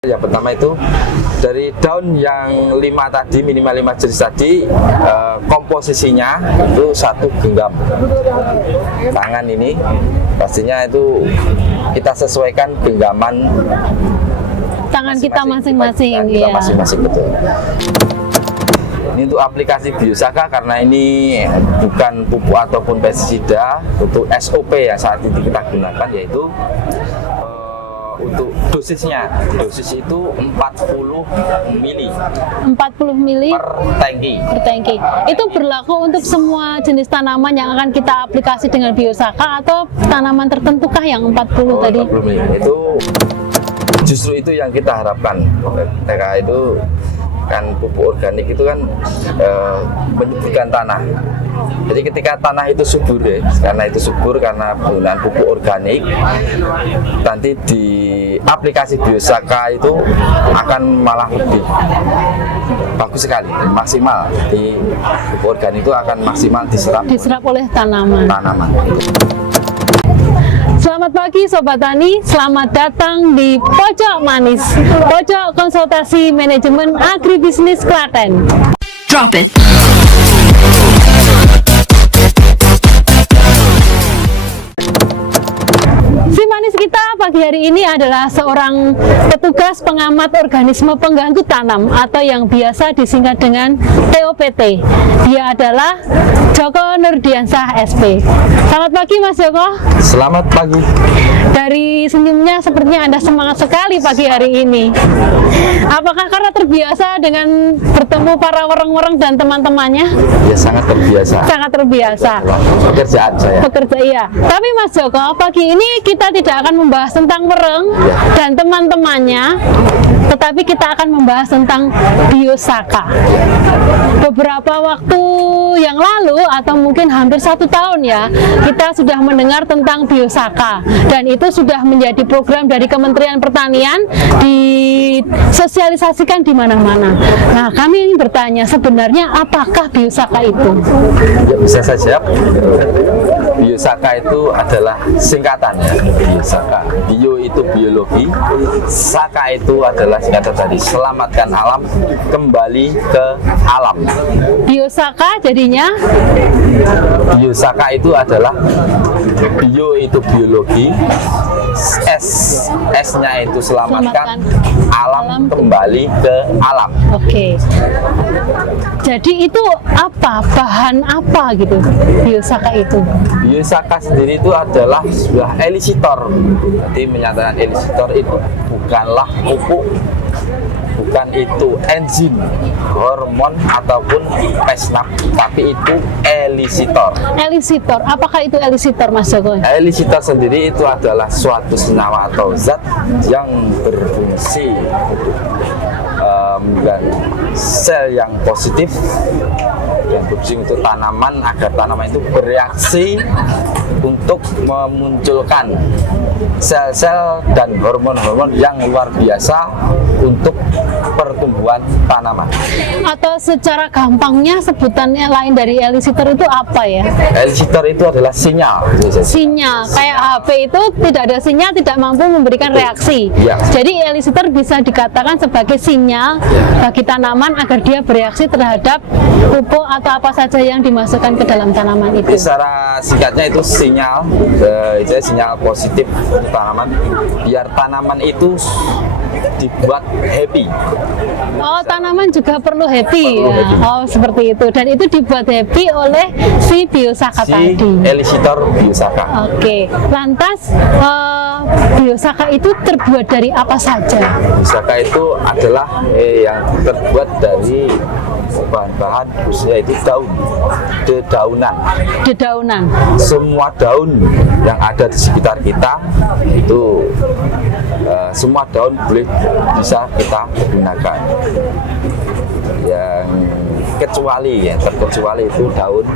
Yang pertama itu dari daun yang 5 tadi, minimal 5 jenis tadi, komposisinya itu 1 genggam tangan ini. Pastinya itu kita sesuaikan genggaman tangan kita masing-masing. Kita masing-masing, betul. Ini untuk aplikasi Biosaka karena ini bukan pupuk ataupun pestisida. Untuk SOP yang saat ini kita gunakan yaitu untuk dosisnya, dosis itu 40 mili 40 mili per tangki. Itu berlaku untuk semua jenis tanaman yang akan kita aplikasi dengan Biosaka atau tanaman tertentukah yang 40 tadi? 40 mili. Itu justru itu yang kita harapkan. TK itu kan pupuk organik itu kan menyuburkan tanah. Jadi ketika tanah itu subur ya, karena itu subur karena penggunaan pupuk organik, nanti di aplikasi Biosaka itu akan malah lebih bagus sekali, maksimal. Di pupuk organik itu akan maksimal diserap oleh tanaman. Selamat pagi Sobat Tani, selamat datang di Pojok Manis, Pojok Konsultasi Manajemen Agribisnis Klaten. Drop it. Si manis kita pagi hari ini adalah seorang petugas pengamat organisme pengganggu tanam atau yang biasa disingkat dengan TOPT. Dia adalah Joko Nurdiansah SP. Selamat pagi Mas Joko. Selamat pagi. Dari senyumnya sepertinya Anda semangat sekali pagi hari ini. Apakah karena terbiasa dengan bertemu para wereng-wereng dan teman-temannya? Ya, sangat terbiasa. Sangat terbiasa. Pekerjaan saya. Iya. Tapi Mas Joko, pagi ini kita tidak akan membahas tentang wereng dan teman-temannya, tetapi kita akan membahas tentang Biosaka. Beberapa waktu yang lalu atau mungkin hampir 1 tahun ya, kita sudah mendengar tentang Biosaka dan itu sudah menjadi program dari Kementerian Pertanian, disosialisasikan di mana-mana. Nah, kami ingin bertanya, sebenarnya apakah Biosaka itu? Ya, bisa saya jawab. Biosaka itu adalah singkatan ya. Biosaka. Bio itu biologi, Saka itu adalah singkatan tadi, selamatkan alam, kembali ke alam. Biosaka jadinya? Biosaka itu adalah bio itu biologi, S-nya itu selamatkan alam, kembali ke alam. Oke. Jadi itu apa? Bahan apa gitu Biosaka itu? Biosaka sendiri itu adalah sebuah elisitor. Jadi menyatakan elisitor itu bukanlah pupuk, bukan itu enzim, hormon ataupun pesnap, tapi itu elisitor. Elisitor, apakah itu elisitor Mas Joko? Elisitor sendiri itu adalah suatu senyawa atau zat yang berfungsi dan sel yang positif yang berfungsi untuk tanaman agar tanaman itu bereaksi untuk memunculkan sel-sel dan hormon-hormon yang luar biasa untuk pertumbuhan tanaman. Atau secara gampangnya sebutannya lain dari elisitor itu apa ya? Elisitor itu adalah sinyal. Sinyal, kayak HP itu tidak ada sinyal, tidak mampu memberikan reaksi. Ya. Jadi elisitor bisa dikatakan sebagai sinyal bagi tanaman agar dia bereaksi terhadap pupuk atau apa saja yang dimasukkan ke dalam tanaman itu. Secara singkatnya itu sinyal, sinyal positif tanaman, biar tanaman itu dibuat happy. Oh, tanaman juga perlu happy ya. Happy. Oh, seperti itu. Dan itu dibuat happy oleh si Biosaka tadi. Elisitor Biosaka. Oke. Lantas Biosaka itu terbuat dari apa saja? Biosaka itu adalah yang terbuat dari bahan-bahan khususnya itu daun, dedaunan. Dedaunan. Semua daun yang ada di sekitar kita itu semua daun bisa kita gunakan. Yang terkecuali itu daun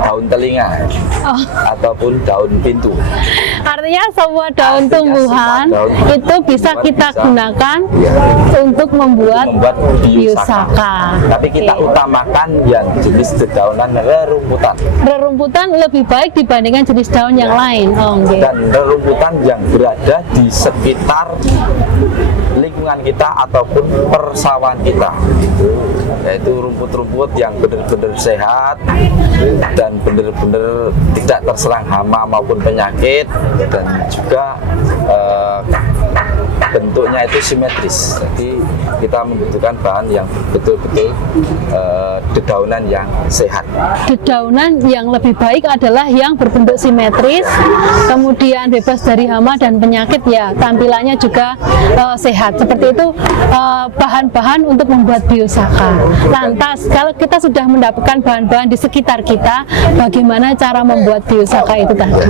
daun telinga Oh, ataupun daun pintu. artinya semua daun Artinya tumbuhan semua daun itu bisa tumbuhan kita bisa, gunakan ya, untuk membuat biosaka. Tapi kita Oke. utamakan yang jenis dedaunan rerumputan Rerumputan lebih baik dibandingkan jenis daun yang lain. Oh, oke. dan rerumputan yang berada di sekitar lingkungan kita ataupun persawahan kita, yaitu rumput-rumput yang benar-benar sehat dan benar-benar tidak terserang hama maupun penyakit, dan juga bentuknya itu simetris. Jadi kita membutuhkan bahan yang betul-betul dedaunan yang sehat. Dedaunan yang lebih baik adalah yang berbentuk simetris, kemudian bebas dari hama dan penyakit, ya tampilannya juga sehat. Seperti itu bahan-bahan untuk membuat biosaka. Lantas kalau kita sudah mendapatkan bahan-bahan di sekitar kita, bagaimana cara membuat biosaka itu tadi?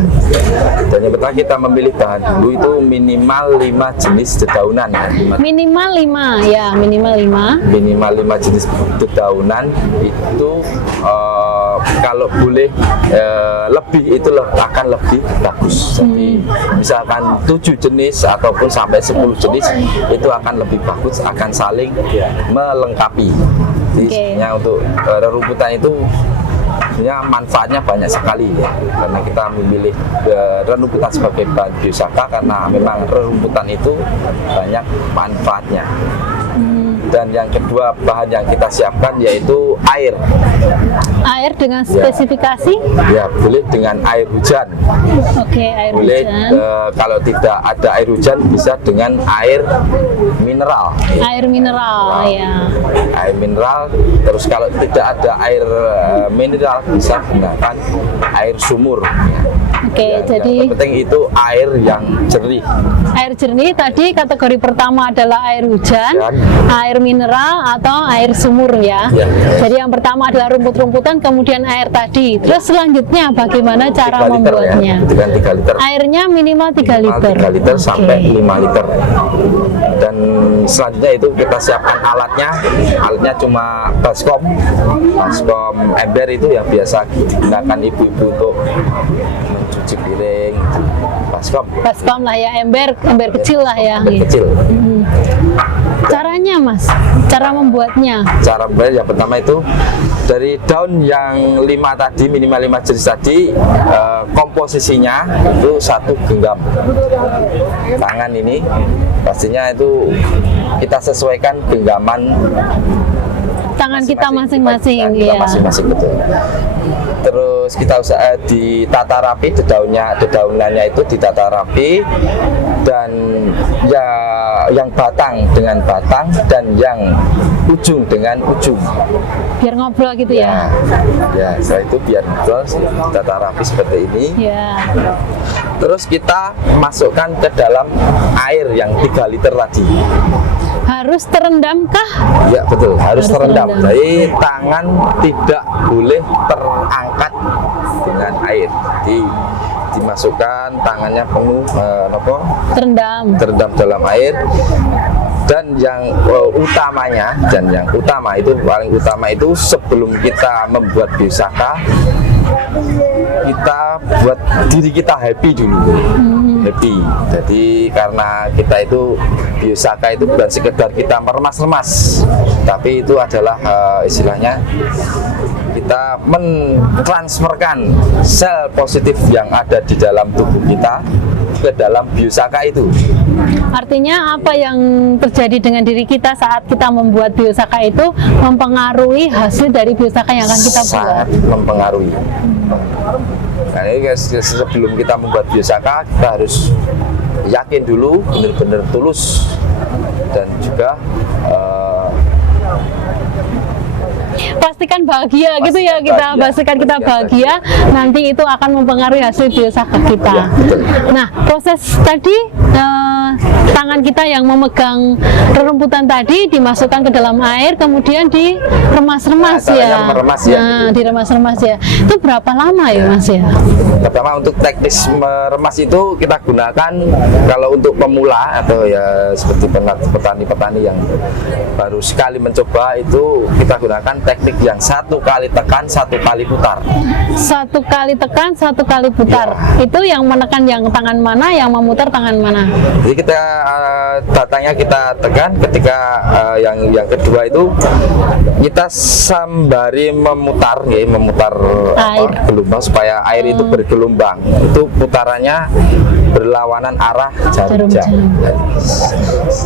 Dan yang pertama kita memilih bahan dulu itu minimal 5 jenis dedaunan ya. Minimal 5 ya, minimal 5. Minimal 5 jenis dedaunan itu kalau boleh lebih itu akan lebih bagus. Jadi misalkan 7 jenis ataupun sampai 10 jenis itu akan lebih bagus, akan saling melengkapi. Jadi sebenarnya untuk rerumputan itu sebenarnya manfaatnya banyak sekali ya, karena kita memilih rerumputan sebagai bahan biosaka karena memang rerumputan itu banyak manfaatnya. Dan yang kedua bahan yang kita siapkan yaitu air. Air dengan spesifikasi? Ya, boleh dengan air hujan. Oke, air Boleh hujan. kalau tidak ada air hujan bisa dengan air mineral. Air mineral, ya. Air mineral. Terus kalau tidak ada air mineral bisa gunakan air sumur. Oke, jadi yang penting itu air yang jernih. air jernih tadi kategori pertama adalah air hujan, air mineral atau air sumur ya. Ya. Jadi yang pertama adalah rumput-rumputan, kemudian air tadi. Terus selanjutnya bagaimana 3 cara liter membuatnya? ya, dengan 3 liter. Airnya minimal 3 Minimal liter. 3 liter Oke. sampai 5 liter. Dan selanjutnya itu kita siapkan alatnya. Alatnya cuma baskom ember itu yang biasa digunakan ibu-ibu untuk mencuci piring. Baskom lah ya, ember kecil lah ya. Ember kecil. Caranya Mas, cara membuatnya. Cara membuat yang pertama itu dari daun yang 5 tadi, minimal 5 jenis tadi, komposisinya itu 1 genggam tangan ini. Pastinya itu kita sesuaikan genggaman Tangan kita masing-masing kita ya. masing-masing, betul. Terus kita usaha ditata rapi dedaunannya itu ditata rapi, dan ya yang batang dengan batang dan yang ujung dengan ujung. Biar ngobrol gitu ya. Ya, setelah itu biar terus ditata rapi seperti ini. Ya. Terus kita masukkan ke dalam air yang 3 liter tadi. Harus terendamkah? Ya betul, harus terendam. terendam. Jadi tangan tidak boleh terangkat dengan air. Jadi dimasukkan tangannya penuh terendam dalam air. Dan yang utamanya, dan yang utama itu paling utama itu sebelum kita membuat biosaka, kita buat diri kita happy dulu. Happy. Jadi karena kita itu biosaka itu bukan sekedar kita meremas-remas, tapi itu adalah istilahnya kita mentransferkan sel positif yang ada di dalam tubuh kita ke dalam biosaka itu. Artinya apa yang terjadi dengan diri kita saat kita membuat biosaka itu mempengaruhi hasil dari biosaka yang akan kita buat. Sangat mempengaruhi. Nah, ini guys, sebelum kita membuat biosaka kita harus yakin dulu, benar-benar tulus, dan juga pastikan bahagia gitu ya, kita pastikan kita bahagia, nanti itu akan mempengaruhi hasil biosaka kita. Ya, betul. Nah, proses tadi tangan kita yang memegang rerumputan tadi dimasukkan ke dalam air, kemudian diremas-remas Nah, ya. caranya meremas ya. Nah, diremas-remas ya. Itu berapa lama ya Mas ya? Pertama untuk teknis meremas itu kita gunakan kalau untuk pemula atau ya seperti petani-petani yang baru sekali mencoba, itu kita gunakan teknik yang 1 kali tekan 1 kali putar. 1 kali tekan, 1 kali putar. Ya. Itu yang menekan yang tangan mana, yang memutar tangan mana? Jadi kita datangnya kita tekan, ketika yang kedua itu kita sembari memutar, ya, memutar Air. gelombang supaya air itu bergelombang. Itu putarannya berlawanan arah jarum jam.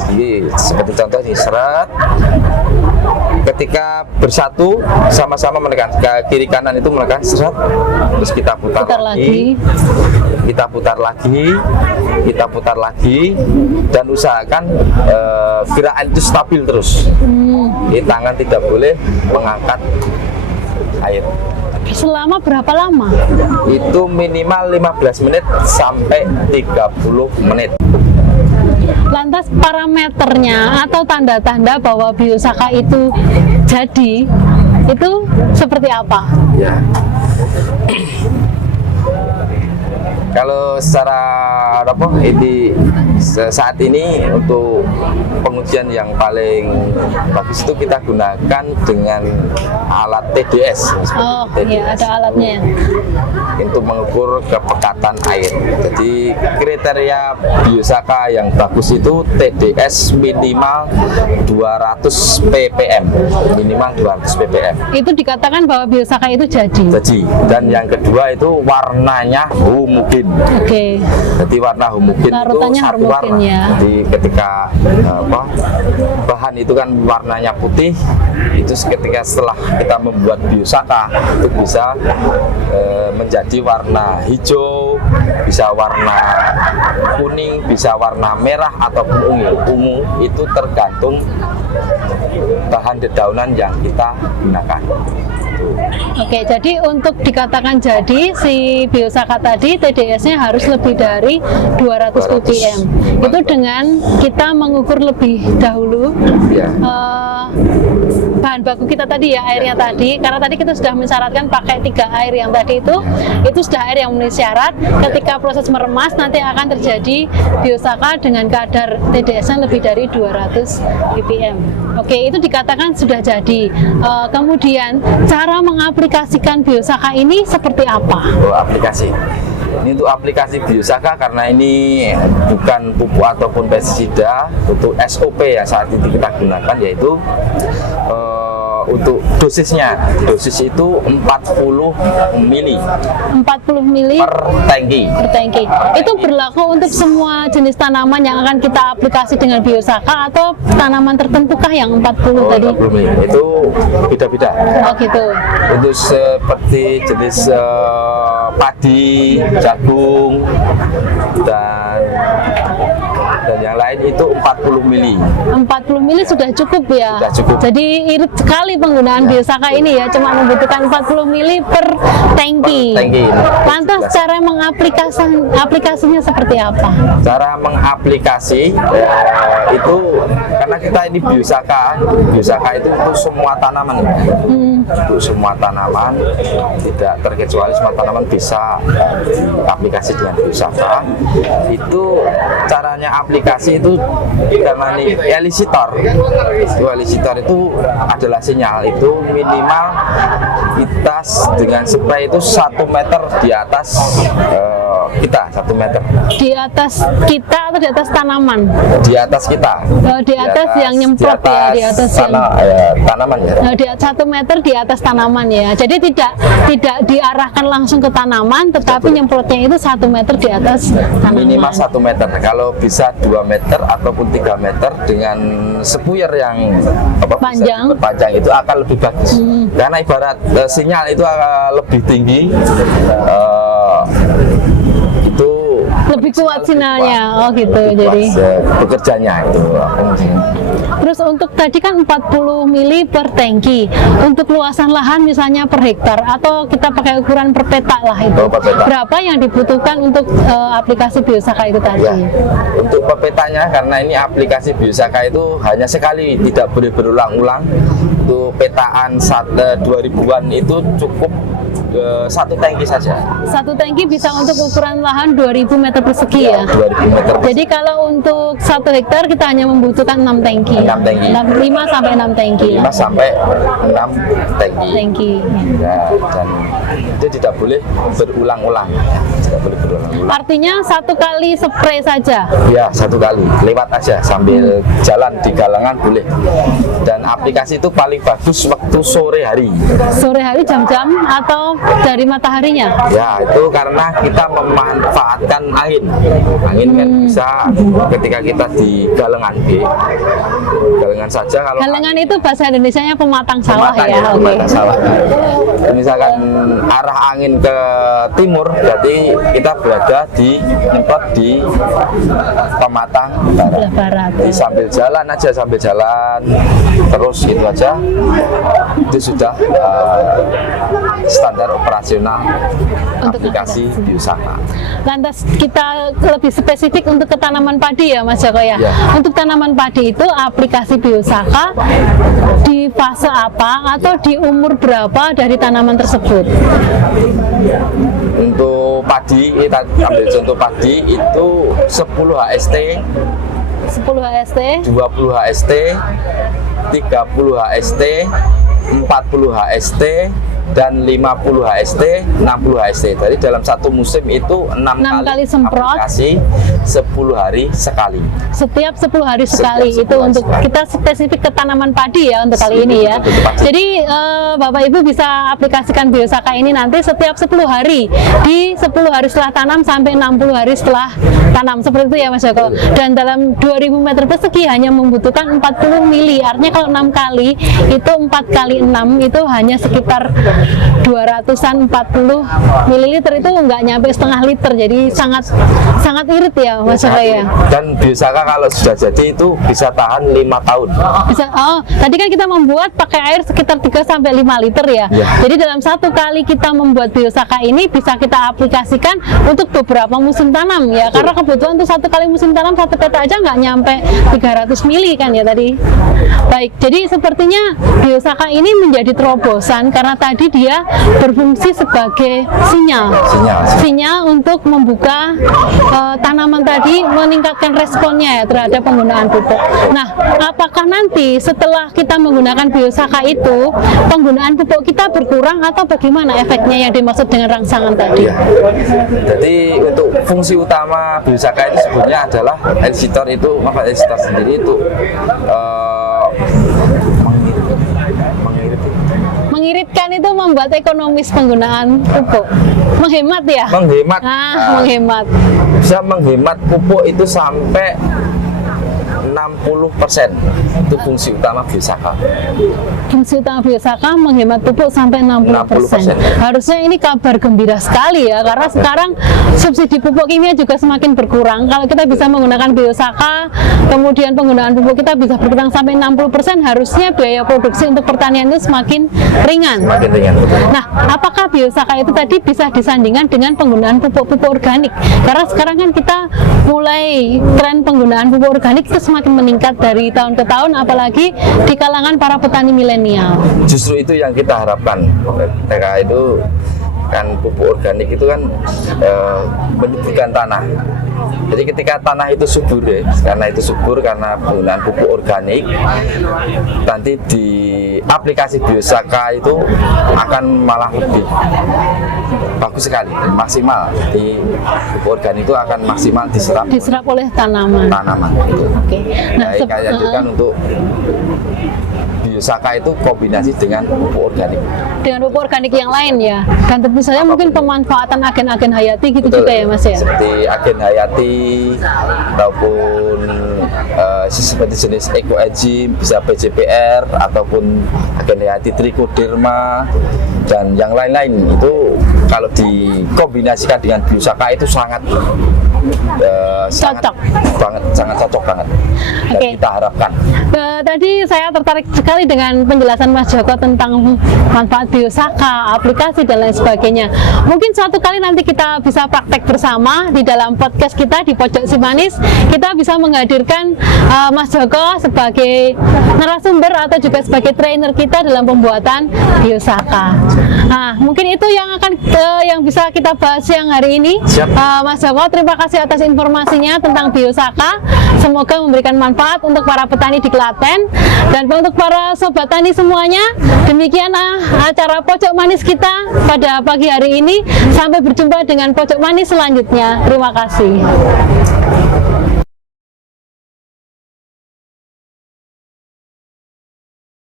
Jadi seperti contoh ini, seret. Ketika bersatu sama-sama menekan ke kiri kanan itu menekan seret, terus kita putar lagi, kita putar lagi, kita putar lagi, dan usahakan gerakan itu stabil terus. Jadi tangan tidak boleh mengangkat air. Selama berapa lama? Itu minimal 15 menit sampai 30 menit. Lantas parameternya atau tanda-tanda bahwa biosaka itu jadi itu seperti apa? Ya. Kalau secara saat ini untuk pengujian yang paling bagus itu kita gunakan dengan alat TDS. Oh iya, ada alatnya. Untuk mengukur kepekatan air. Jadi kriteria biosaka yang bagus itu TDS minimal 200 ppm, minimal 200 ppm. Itu dikatakan bahwa biosaka itu jadi. Jadi, dan yang kedua itu warnanya homogen. Oke. Jadi warna homogen itu Larutannya satu homogen warna. ya. Jadi ketika bahan itu kan warnanya putih, itu ketika setelah kita membuat biosaka itu bisa menjadi warna hijau, bisa warna kuning, bisa warna merah ataupun ungu. Itu tergantung bahan dedaunan yang kita gunakan. Oke, jadi untuk dikatakan jadi si biosaka tadi TDS-nya harus lebih dari 200 ppm. Itu dengan kita mengukur lebih dahulu Ya. bahan baku kita tadi ya, airnya tadi, karena tadi kita sudah mensyaratkan pakai 3 air yang tadi itu sudah air yang memenuhi syarat. Ketika proses meremas nanti akan terjadi biosaka dengan kadar TDS-nya lebih dari 200 ppm. Oke, itu dikatakan sudah jadi. Kemudian cara mengaplikasikan biosaka ini seperti apa? Oh, aplikasi. Ini untuk aplikasi biosaka karena ini bukan pupuk ataupun pestisida. Untuk SOP ya saat ini kita gunakan yaitu untuk dosisnya, dosis itu 40 mili 40 mili per tangki. per tangki. Itu berlaku untuk semua jenis tanaman yang akan kita aplikasi dengan biosaka atau tanaman tertentukah yang 40 Oh, tadi? 40 mili. Itu beda-beda. Oh gitu. Itu seperti jenis padi, jagung, dan yang lain itu 40 mili. 40 mili sudah cukup ya. Sudah cukup. Jadi irit sekali penggunaan biosaka ini ya, cuma membutuhkan 40 mili per tangki. Tangki. Lantas cara aplikasinya seperti apa? Cara mengaplikasi itu karena kita ini biosaka itu untuk semua tanaman. Untuk semua tanaman, tidak terkecuali semua tanaman bisa aplikasi dengan biosaka. Itu caranya aplikasi itu karena ini elisitor. Elisitor itu adalah sinyal, itu minimal kita dengan spray itu 1 meter di atas kita, 1 meter Di atas kita atau di atas tanaman? di atas kita. Di atas yang nyemprot ya, di atas yang tanaman ya. di 1 meter di atas tanaman ya. Jadi tidak diarahkan langsung ke tanaman, tetapi nyemprotnya itu 1 meter di atas tanaman. Minimal 1 meter. Kalau bisa 2 meter ataupun 3 meter dengan sepuyer yang Panjang. panjang itu akan lebih bagus. Karena ibarat sinyal itu lebih tinggi, itu Lebih kuat sinyalnya. Oh gitu. lebih Jadi kuat, bekerjanya itu. Terus untuk tadi kan 40 mili per tangki. Untuk luasan lahan misalnya per hektar atau kita pakai ukuran per peta lah itu. Oh, per peta. Berapa yang dibutuhkan untuk aplikasi Biosaka itu tadi? Ya, untuk pepetanya karena ini aplikasi Biosaka itu hanya sekali, tidak boleh berulang-ulang. Untuk petaan 2000-an itu cukup satu tangki saja. Satu tangki bisa untuk ukuran lahan 2000 meter persegi ya? 2000 meter persegi. Jadi kalau untuk 1 hektar kita hanya membutuhkan 6 tangki. 6 tangki. 5 sampai 6 tangki. 5 sampai 6 tangki. Tangki. Ya, dan itu tidak boleh berulang-ulang. Tidak boleh berulang-ulang. Artinya satu kali spray saja. Ya, satu kali lewat aja sambil jalan di galangan boleh. Dan aplikasi itu paling bagus waktu sore hari. Sore hari jam-jam atau dari mataharinya? Ya, itu karena kita memanfaatkan angin. Angin kan bisa ketika kita di galengan. Galengan saja kalau Galengan itu bahasa Indonesianya pematang sawah pematang ya? Oke. pematang sawah. Misalkan arah angin ke timur, berarti kita berada di nyemprot di pematang barat. Sebelah barat. Jadi sambil jalan aja, sambil jalan terus gitu aja, itu sudah standar operasional Untuk aplikasi Biosaka. Lantas kita lebih spesifik untuk ke tanaman padi ya Mas Joko ya? Ya. Untuk tanaman padi itu aplikasi Biosaka di fase apa atau di umur berapa dari tanaman tersebut? Untuk padi, kita ambil contoh padi itu 10 HST, 10 HST, 20 HST, 30 HST, 40 HST, dan 50 HST, 60 HST. Jadi dalam satu musim itu 6 kali semprot. aplikasi 10 hari sekali. Setiap 10 hari sekali. Setiap 10 Itu hari untuk sekali. kita spesifik ke tanaman padi ya untuk kali ini ya. Untuk padi. Jadi Bapak Ibu bisa aplikasikan Biosaka ini nanti setiap 10 hari di 10 hari setelah tanam sampai 60 hari setelah tanam, seperti itu ya Mas Joko. Dan dalam 2000 meter persegi hanya membutuhkan 40 mili. Artinya kalau 6 kali itu 4 kali 6 itu hanya sekitar 240 mililiter, itu nggak nyampe setengah liter, jadi sangat irit ya Mas Joko ya. Dan Biosaka kalau sudah jadi itu bisa tahan 5 tahun. Bisa, tadi kan kita membuat pakai air sekitar 3 sampai 5 liter ya. Ya. Jadi dalam satu kali kita membuat Biosaka ini bisa kita aplikasikan untuk beberapa musim tanam ya. Karena kebutuhan untuk satu kali musim tanam satu peta aja nggak nyampe 300 mili kan ya tadi. Baik, jadi sepertinya Biosaka ini menjadi terobosan karena tadi dia berfungsi sebagai sinyal untuk membuka tanaman tadi, meningkatkan responnya ya terhadap penggunaan pupuk. Nah, apakah nanti setelah kita menggunakan Biosaka itu penggunaan pupuk kita berkurang atau bagaimana efeknya yang dimaksud dengan rangsangan tadi? Ya. Jadi untuk fungsi utama Biosaka itu sebenarnya adalah editor sendiri itu Mengiritkan itu membuat ekonomis penggunaan pupuk, menghemat ya? Menghemat. Menghemat. Bisa menghemat pupuk itu sampai 60%. Itu fungsi utama Biosaka. Fungsi utama Biosaka menghemat pupuk sampai 60%. Harusnya ini kabar gembira sekali ya, karena sekarang subsidi pupuk kimia juga semakin berkurang. Kalau kita bisa menggunakan Biosaka, kemudian penggunaan pupuk kita bisa berkurang sampai 60%, harusnya biaya produksi untuk pertanian itu semakin ringan. Semakin ringan. Nah, apakah Biosaka itu tadi bisa disandingkan dengan penggunaan pupuk-pupuk organik? Karena sekarang kan kita mulai tren penggunaan pupuk organik itu semakin meningkat dari tahun ke tahun, apalagi di kalangan para petani milenial. Justru itu yang kita harapkan. TK itu kan pupuk organik itu kan menyuburkan tanah. Jadi ketika tanah itu subur ya, karena itu subur karena penggunaan pupuk organik, nanti di aplikasi Biosaka itu akan malah lebih bagus sekali, maksimal. Di pupuk organik itu akan maksimal diserap oleh tanaman. Oke. Nah, kayak itu kan untuk Biosaka itu kombinasi dengan pupuk organik. Dengan pupuk organik yang lain ya. Dan tentu saja mungkin pemanfaatan agen-agen hayati gitu. Betul. Juga ya Mas ya. Seperti agen hayati ataupun seperti jenis ekoenzim, bisa PJPR ataupun agen hayati trichoderma dan yang lain-lain, itu kalau dikombinasikan dengan Biosaka itu sangat sangat Cocok. banget, sangat cocok banget. Dan Oke. kita harapkan. Tadi saya tertarik sekali dengan penjelasan Mas Joko tentang manfaat biosaka, aplikasi dan lain sebagainya. Mungkin suatu kali nanti kita bisa praktek bersama di dalam podcast kita di Pojok Si Manis. Kita bisa menghadirkan Mas Joko sebagai narasumber atau juga sebagai trainer kita dalam pembuatan biosaka. Nah, mungkin itu yang akan yang bisa kita bahas siang hari ini. Siap. Mas Joko, terima kasih atas informasinya tentang biosaka. Semoga memberikan manfaat untuk para petani di Klaten dan untuk para sobat tani semuanya. Demikian acara Pojok Manis kita pada pagi hari ini. Sampai berjumpa dengan Pojok Manis selanjutnya. Terima kasih.